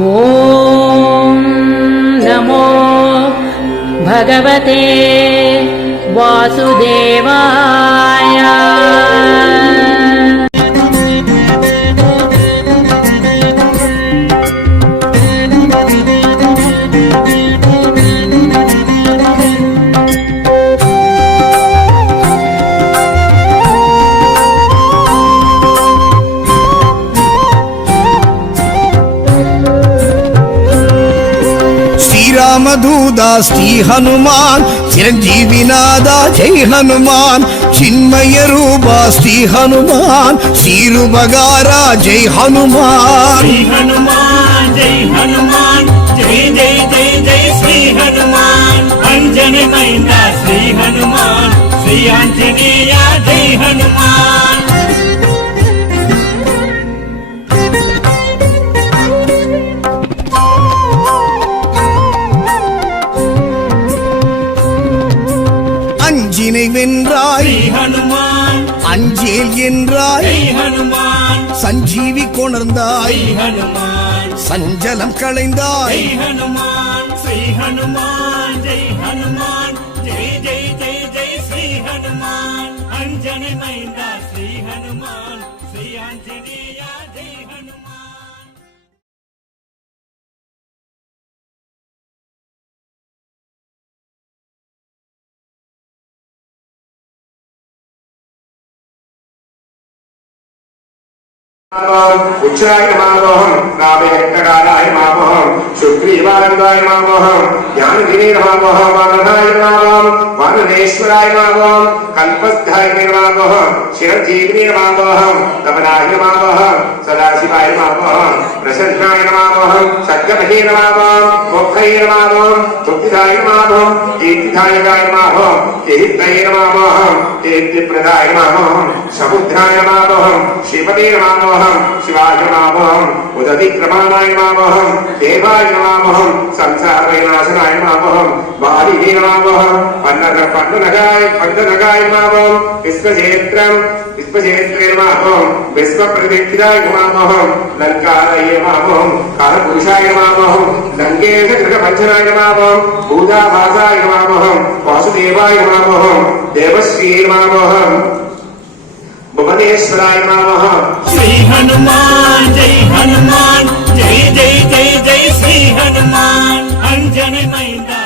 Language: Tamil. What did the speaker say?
ஓம் நமோ பகவதே வாசுதேவாய. రామదూదా శ్రీ హనుమాన్ చిరంజీవినాదా జై హనుమాన్ చిన్మయ రూపా శ్రీ హనుమాన్ శ్రీరుబగారా జై హనుమాన్ శ్రీ హనుమాన్ జై హనుమాన్ జై జై జై జై శ్రీ హనుమాన్ అంజనమైన శ్రీ హనుమాన్ శ్రీ ఆంజనేయ జై హనుమాన్. அஞ்சினை வென்றாய் ஹனுமான், அஞ்சேல் என்றாய் ஹனுமான், சஞ்சீவி கொணர்ந்தாய் ஹனுமான், சஞ்சலம் களைந்தாய் ஹனுமான், ஸ்ரீ ஹனுமான் ஜெய் ஹனுமான் ஜெய் ஜெய் ஜெய் ஜெய் ஸ்ரீ ஹனுமான் அஞ்சனை மைந்தா ஸ்ரீ ஹனுமான் ஸ்ரீ ஆஞ்சநேயா ஜெய் ஹனுமான். उच्चाय नमामोहं नाभेक्तकाराय नमामोहं सुग्रीवानंदाय नमामोहं ज्ञानदिने नमामोहं वानराय नमामोहं वानरेश्वराय नमामोहं कल्पस्थाय नमामोहं चिरंजीविने नमामोहं तपनाय नमामोहं सदाशिवाय नमामोहं प्रसन्नाय नमामोहं सत्यमहे नमामोहं मोक्षये नमामोहं मुक्तिदाय नमामोहं कीर्तिदायकाय नमामोहं केहितये नमामोहं कीर्तिप्रदाय नमामोहं समुद्राय नमामोहं श्रीपते नमामोहं शिवाय नमामोहं उदतिक्रमाणाय नमामोहं देवाय नमामोहं संसारविनाशनाय नमामोहं वारिणे नमामोहं पन्ननगाय नमामोहं विश्वक्षेत्रे नमामोहं विश्वप्रदीक्षिताय नमामोहं लंकालये नमामोहं कालपुरुषाय नमामोहं लंकेशगृहभञ्जनाय नमामोहं भूताभासाय नमामोहं वासुदेवाय नमामोहं देवश्री नमामोहं भुवनेश्वराय नमः. श्री हनुमान जय हनुमान जय जय जय जय श्री हनुमान अंजनी मैंदा